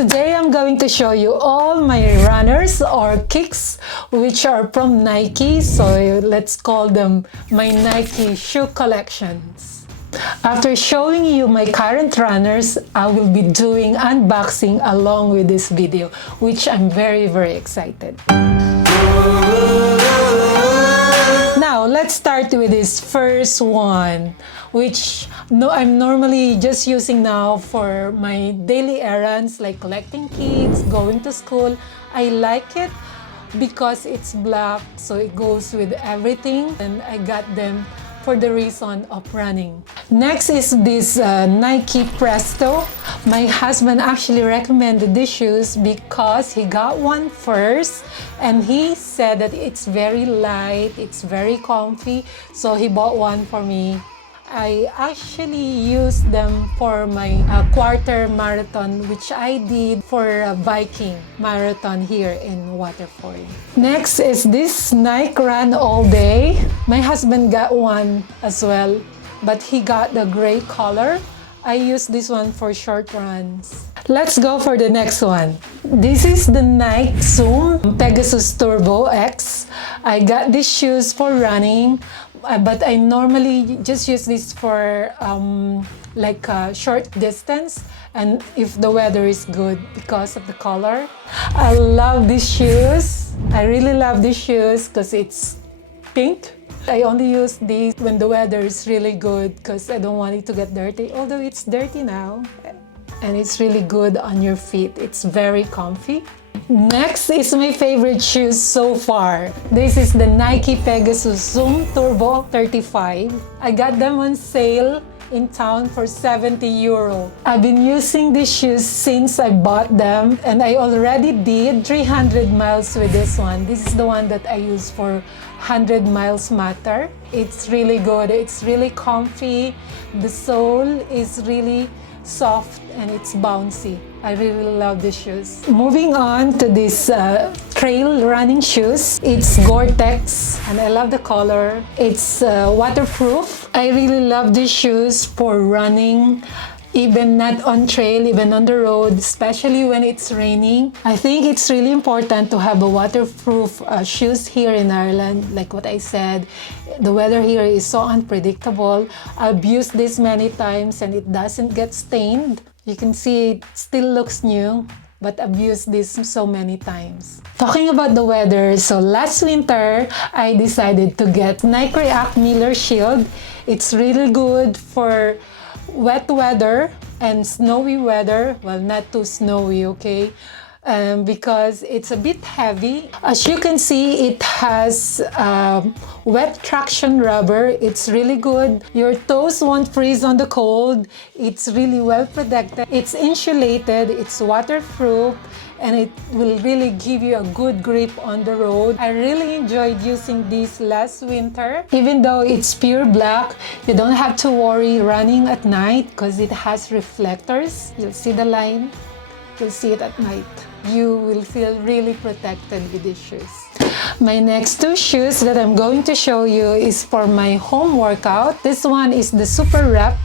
Today I'm going to show you all my runners or kicks which are from Nike, so let's call them my Nike shoe collections. After showing you my current runners, I will be doing unboxing along with this video, which I'm very excited. Now let's start with this first one, which I'm normally just using now for my daily errands like collecting kids, going to school. I like it because it's black, so it goes with everything, and I got them for the reason of running. Next is this Nike Presto. My husband actually recommended these shoes because he got one first and he said that it's very light, it's very comfy, so he bought one for me. I actually used them for my quarter marathon, which I did for a biking marathon here in Waterford. Next is this Nike Run All Day. My husband got one as well, but he got the gray color. I use this one for short runs. Let's go for the next one. This is the Nike Zoom Pegasus Turbo X. I got these shoes for running, but I normally just use this for like a short distance and if the weather is good because of the color. I love these shoes. I really love these shoes because it's pink. I only use these when the weather is really good because I don't want it to get dirty, although it's dirty now. And it's really good on your feet. It's very comfy. Next is my favorite shoes so far. This is the Nike Pegasus Zoom Turbo 35. I got them on sale in town for 70 euro. I've been using these shoes since I bought them, and I already did 300 miles with this one. This is the one that I use for 100 miles matter. It's really good. It's really comfy. The sole is really soft and it's bouncy. I really love these shoes. Moving on to these trail running shoes. It's gore-tex and I love the color. It's waterproof. I really love these shoes for running, even not on trail, even on the road, especially when it's raining. I think it's really important to have a waterproof shoes here in Ireland. Like what I said, the weather here is so unpredictable. I've used this many times and it doesn't get stained. You can see it still looks new, but I've used this so many times. Talking about the weather, so last winter, I decided to get Nike React Miller Shield. It's really good for wet weather and snowy weather. Well, not too snowy, okay? Because it's a bit heavy. As you can see, it has wet traction rubber. It's really good. Your toes won't freeze on the cold. It's really well protected. It's insulated, it's waterproof, and it will really give you a good grip on the road. I really enjoyed using this last winter. Even though it's pure black, you don't have to worry running at night because it has reflectors. You'll see the line. You'll see it at night. You will feel really protected with these shoes. My next two shoes that I'm going to show you is for my home workout. This one is the Super Wrap.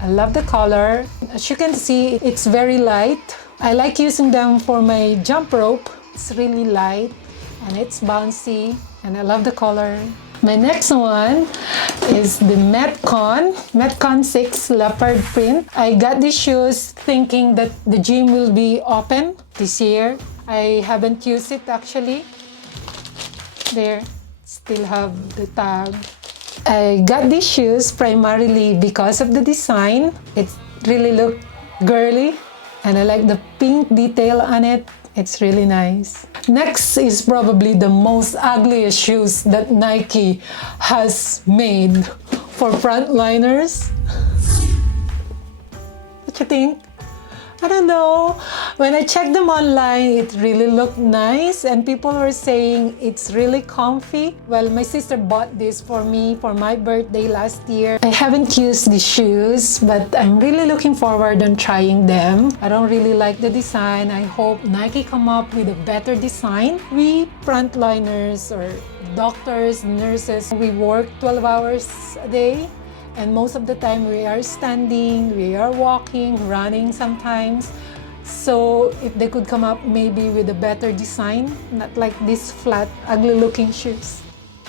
I love the color. As you can see, it's very light. I like using them for my jump rope. It's really light and it's bouncy and I love the color. My next one is the Metcon 6 leopard print. I got these shoes thinking that the gym will be open this year. I haven't used it actually. There, still have the tag. I got these shoes primarily because of the design. It really looked girly and I like the pink detail on it. It's really nice. Next is probably the most ugliest shoes that Nike has made for frontliners. What you think? I don't know. When I checked them online, it really looked nice and people were saying it's really comfy. Well, my sister bought this for me for my birthday last year. I haven't used these shoes, but I'm really looking forward on trying them. I don't really like the design. I hope Nike come up with a better design. We frontliners or doctors, nurses, we work 12 hours a day. And most of the time we are standing, we are walking, running sometimes. So if they could come up maybe with a better design, not like these flat, ugly looking shoes.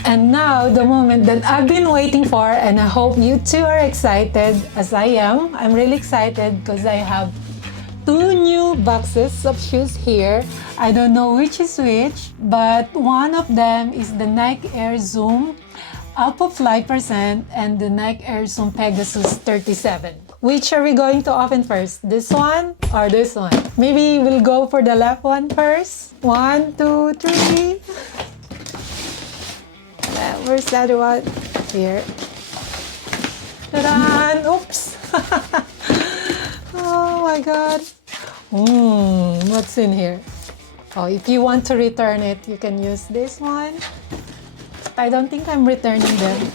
And now the moment that I've been waiting for, and I hope you too are excited as I am. I'm really excited because I have two new boxes of shoes here. I don't know which is which, but one of them is the Nike Air Zoom ALPHAFLY % and the Nike Air Zoom Pegasus 37. Which are we going to open first? This one or this one? Maybe we'll go for the left one first. 1, 2, 3. Where's the other one? Here. Ta-da! Oops! Oh my god. What's in here? Oh, if you want to return it, you can use this one. I don't think I'm returning them.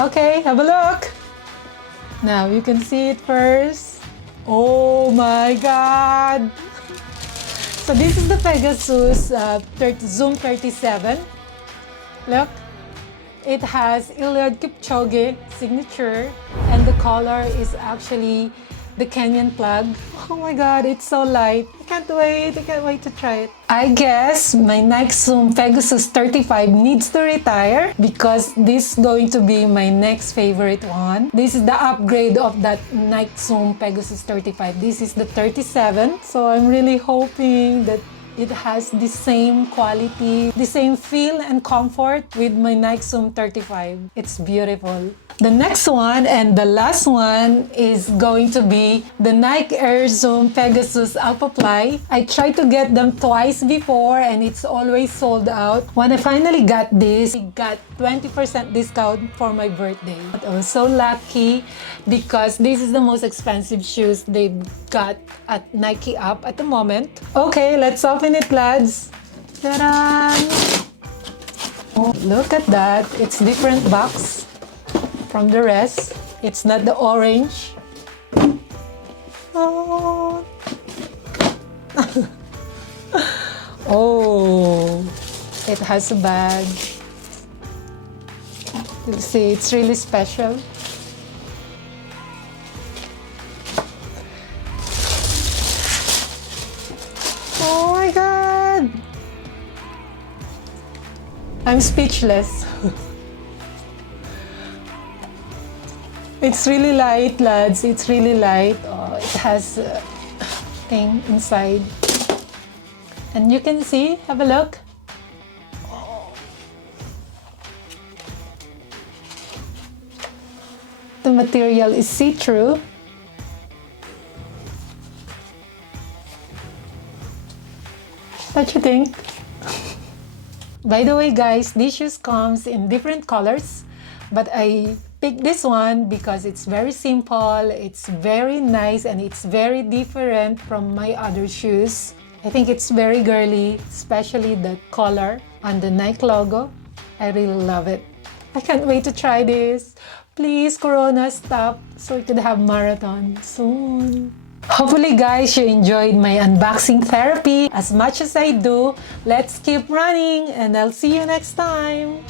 Okay, have a look. Now you can see it first. Oh my god. So this is the Pegasus Zoom 37. Look, it has ELIUD Kipchoge signature, and the color is actually the Kenyan plug. Oh my god, it's so light. I can't wait to try it. I guess my Nike Zoom Pegasus 35 needs to retire because this is going to be my next favorite one. This is the upgrade of that Nike Zoom Pegasus 35. This is the 37. So I'm really hoping that it has the same quality, the same feel and comfort with my Nike Zoom 35. It's beautiful. The next one and the last one is going to be the Nike Air Zoom Pegasus ALPHAFLY. I tried to get them twice before and it's always sold out. When I finally got this, I got 20% discount for my birthday. I was so lucky because this is the most expensive shoes they've got at Nike Up at the moment. Okay, let's open it, lads. Ta-da! Oh, look at that. It's different box from the rest. It's not the orange. Oh. Oh, it has a bag. You'll see, it's really special. Oh my god! I'm speechless. It's really light, lads. It's really light. Oh, it has a thing inside. And you can see, have a look. The material is see-through. What you think? By the way, guys, this shoes comes in different colors, but I picked this one because it's very simple, it's very nice, and it's very different from my other shoes. I think it's very girly, especially the color on the Nike logo. I really love it. I can't wait to try this. Please, Corona, stop so we could have marathon soon. Hopefully, guys, you enjoyed my unboxing therapy as much as I do. Let's keep running, and I'll see you next time.